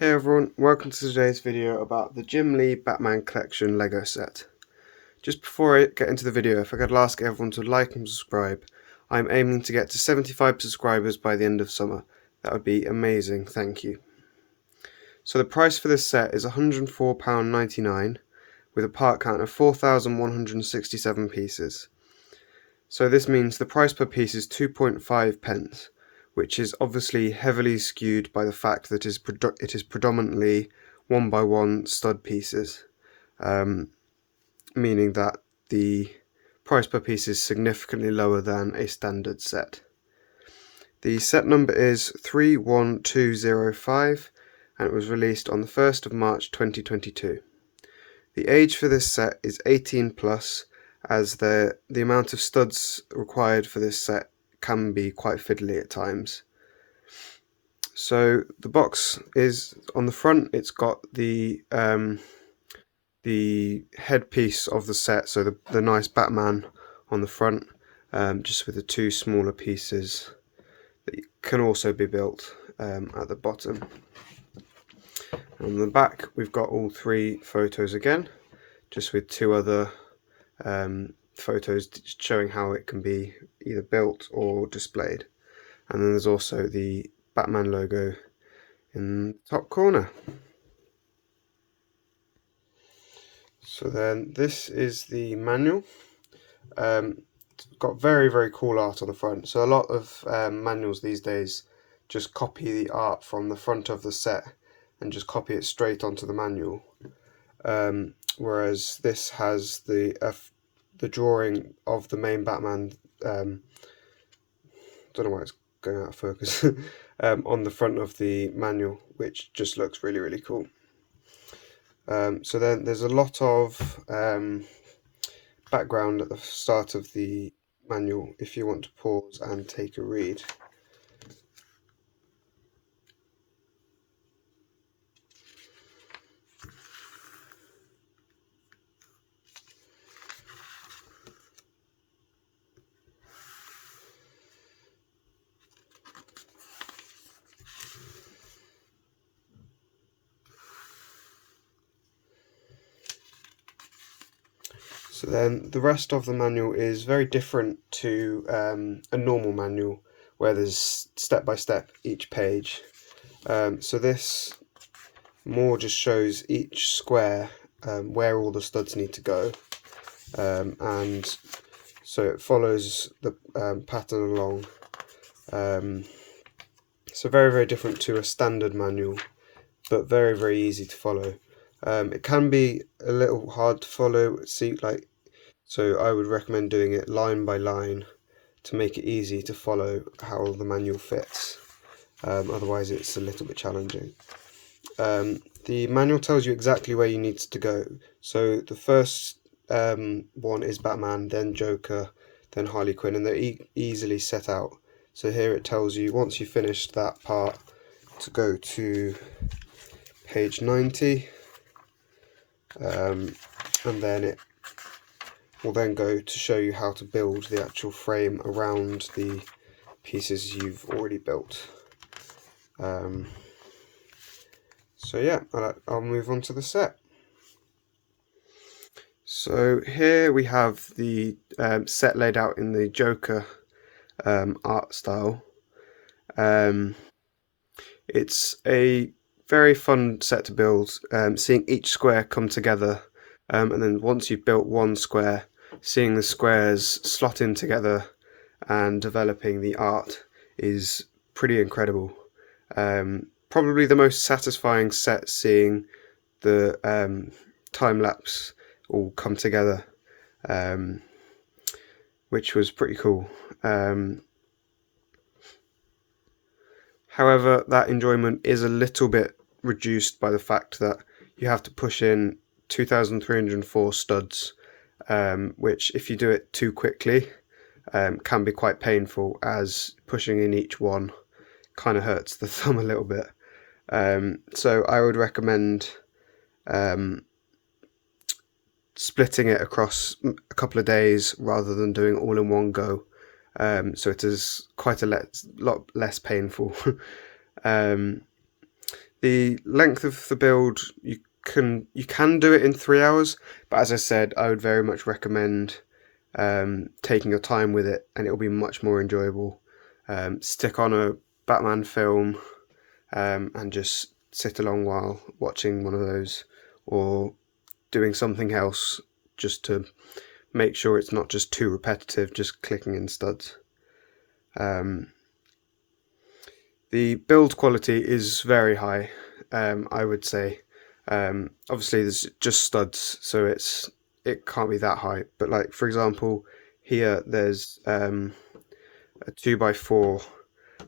Hey everyone, welcome to today's video about the Jim Lee Batman Collection Lego set. Just before I get into the video, if I could ask everyone to like and subscribe. I'm aiming to get to 75 subscribers by the end of summer. That would be amazing, thank you. So the price for this set is £104.99 with a part count of 4,167 pieces. So this means the price per piece is 2.5 pence, which is obviously heavily skewed by the fact that it is predominantly 1x1 stud pieces, meaning that the price per piece is significantly lower than a standard set. The set number is 31205 and it was released on the 1st of March 2022. The age for this set is 18 plus, as the amount of studs required for this set can be quite fiddly at times. So the box is on the front, it's got the headpiece of the set, so the nice Batman on the front, just with the two smaller pieces that can also be built at the bottom. On the back we've got all three photos again, just with two other photos showing how it can be either built or displayed. And then there's also the Batman logo in the top corner. So then this is the manual. It's got very cool art on the front. So a lot of manuals these days just copy the art from the front of the set and just copy it straight onto the manual. Whereas this has the drawing of the main Batman, don't know why it's going out of focus, on the front of the manual, which just looks really cool. So then there's a lot of background at the start of the manual if you want to pause and take a read. So then the rest of the manual is very different to a normal manual where there's step by step each page. So this more just shows each square where all the studs need to go, and so it follows the pattern along. So very different to a standard manual, but very easy to follow. It can be a little hard to follow, so I would recommend doing it line by line to make it easy to follow how the manual fits. Otherwise it's a little bit challenging. The manual tells you exactly where you need to go. So the first one is Batman, then Joker, then Harley Quinn, and they're easily set out. So here it tells you once you've finished that part to go to page 90, and then it will then go to show you how to build the actual frame around the pieces you've already built. So yeah, I'll move on to the set. So here we have the set laid out in the Joker art style. It's a very fun set to build, seeing each square come together, and then once you've built one square, seeing the squares slot in together and developing the art is pretty incredible. Probably the most satisfying set, seeing the time-lapse all come together, which was pretty cool. However, that enjoyment is a little bit reduced by the fact that you have to push in 2,304 studs, which if you do it too quickly can be quite painful, as pushing in each one kind of hurts the thumb a little bit. So I would recommend splitting it across a couple of days rather than doing it all in one go. So it is quite a lot less painful. The length of the build, you can do it in 3 hours, but as I said, I would very much recommend taking your time with it, and it'll be much more enjoyable. Stick on a Batman film and just sit along while watching one of those, or doing something else, just to make sure it's not just too repetitive, just clicking in studs. The build quality is very high, I would say. Obviously there's just studs, so it can't be that high, but like for example here there's a 2x4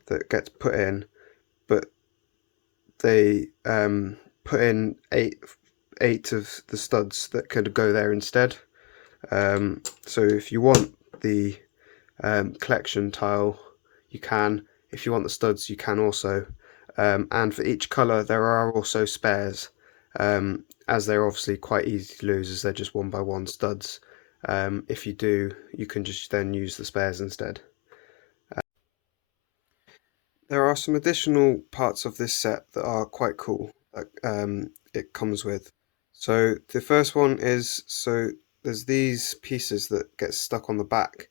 that gets put in, but they put in eight of the studs that could go there instead. So if you want the collection tile, you can. If you want the studs, you can also. And for each colour there are also spares, as they're obviously quite easy to lose as they're just 1x1 studs. If you do, you can just then use the spares instead. There are some additional parts of this set that are quite cool that it comes with. So the first one is, so there's these pieces that get stuck on the back,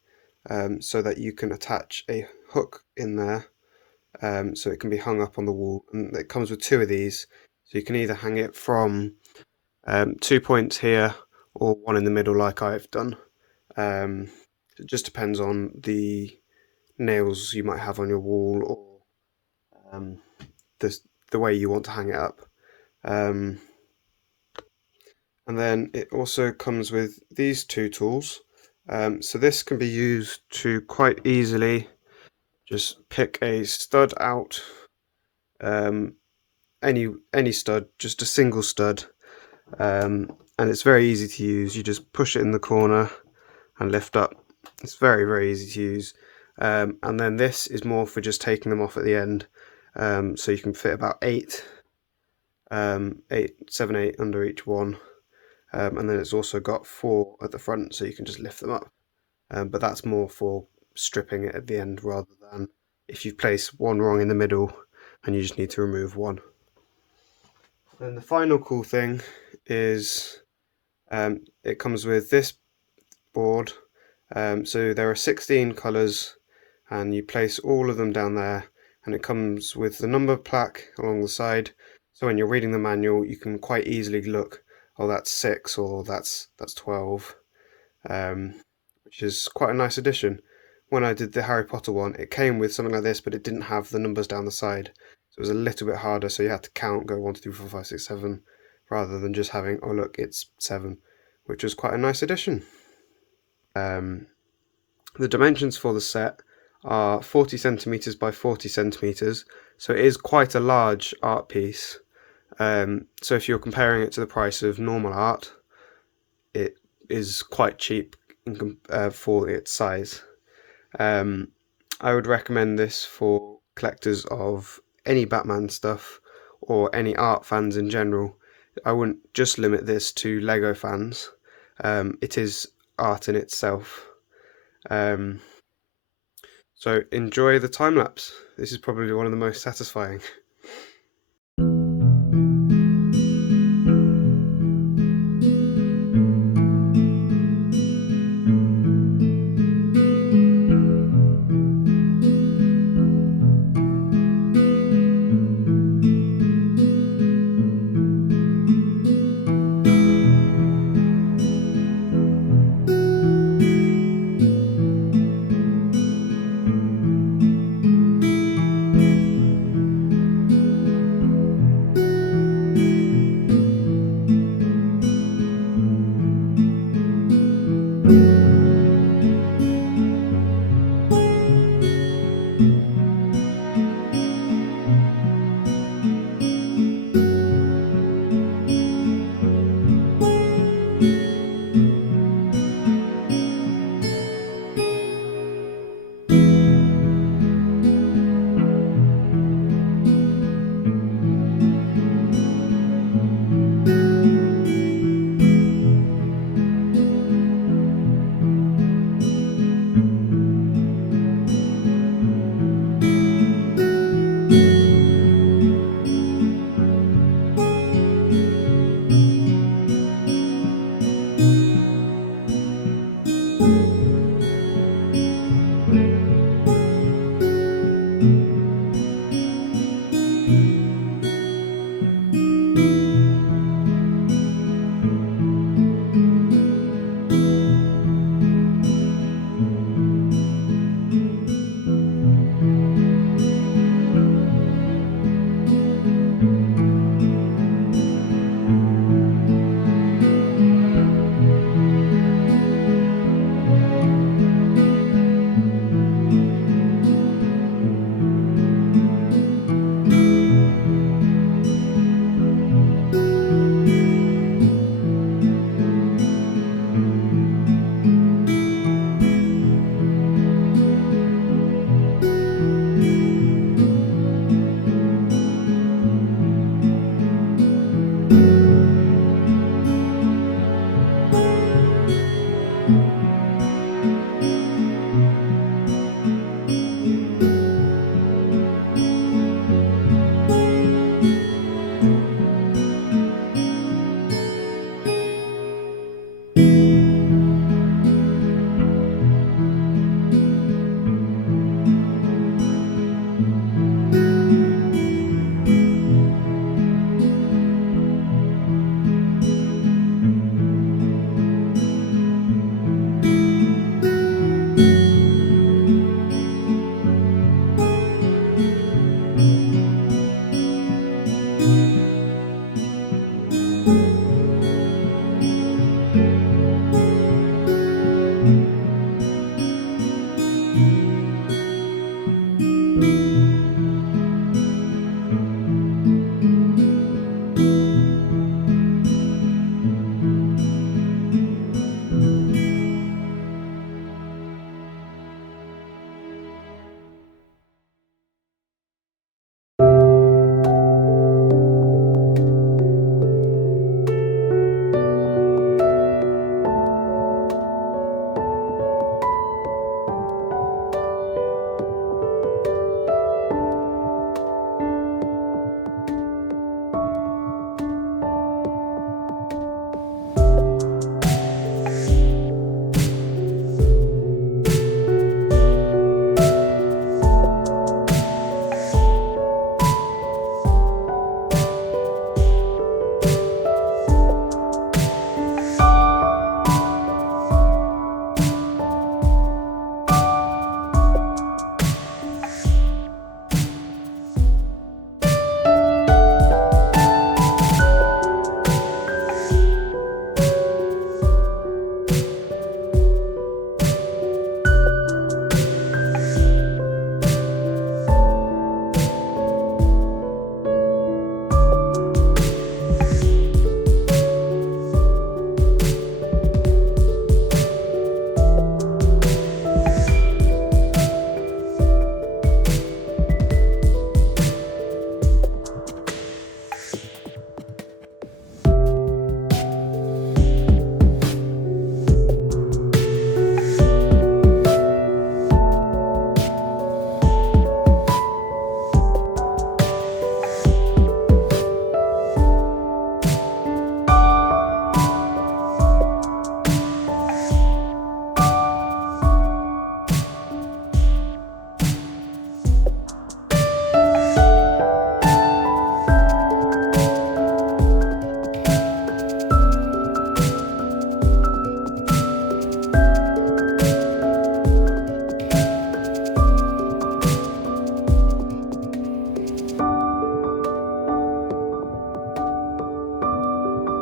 so that you can attach a hook in there, so it can be hung up on the wall, and it comes with two of these, so you can either hang it from 2 points here or one in the middle like I've done. It just depends on the nails you might have on your wall, or the way you want to hang it up. And then it also comes with these two tools. So this can be used to quite easily just pick a stud out, any stud, just a single stud, and it's very easy to use. You just push it in the corner and lift up. It's very, very easy to use. And then this is more for just taking them off at the end. So you can fit about eight, 8 under each one. And then it's also got 4 at the front, so you can just lift them up. But that's more for stripping it at the end, rather than if you place one wrong in the middle and you just need to remove one. Then the final cool thing is it comes with this board. So there are 16 colours, and you place all of them down there, and it comes with the number plaque along the side, so when you're reading the manual you can quite easily look, oh that's 6 or that's 12, which is quite a nice addition. When I did the Harry Potter one, it came with something like this, but it didn't have the numbers down the side, so it was a little bit harder, so you had to count, go 1 2 3 4 5 6 7, rather than just having, oh look, it's 7, which was quite a nice addition. The dimensions for the set are 40 centimeters by 40 centimeters, so it is quite a large art piece. So if you're comparing it to the price of normal art, it is quite cheap for its size. I would recommend this for collectors of any Batman stuff, or any art fans in general. I wouldn't just limit this to Lego fans. It is art in itself. So enjoy the time lapse. This is probably one of the most satisfying.